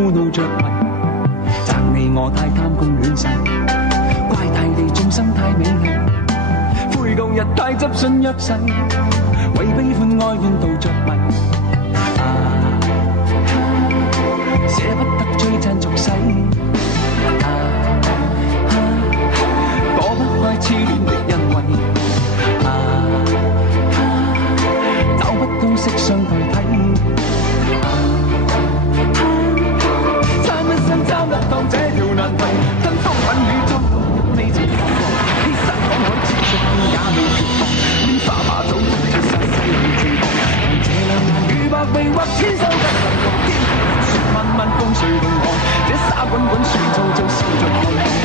懊惱着迷，責你我太貪功戀勢，怪大地眾生太美麗，悔舊日太執信約誓，為悲歡哀怨妒着迷。捨不得追讚俗世，躲不開痴戀的欣慰，找不到色相代替，參一生參一趟這條難題，跟風品與裝懂你情況，欺山趕海接觸也未絕望，拈花把酒絕殺世人情狂，這兩眼與百臂或千手不能共天。萬萬風水動浪，這沙滾滾水皱皱笑着浪。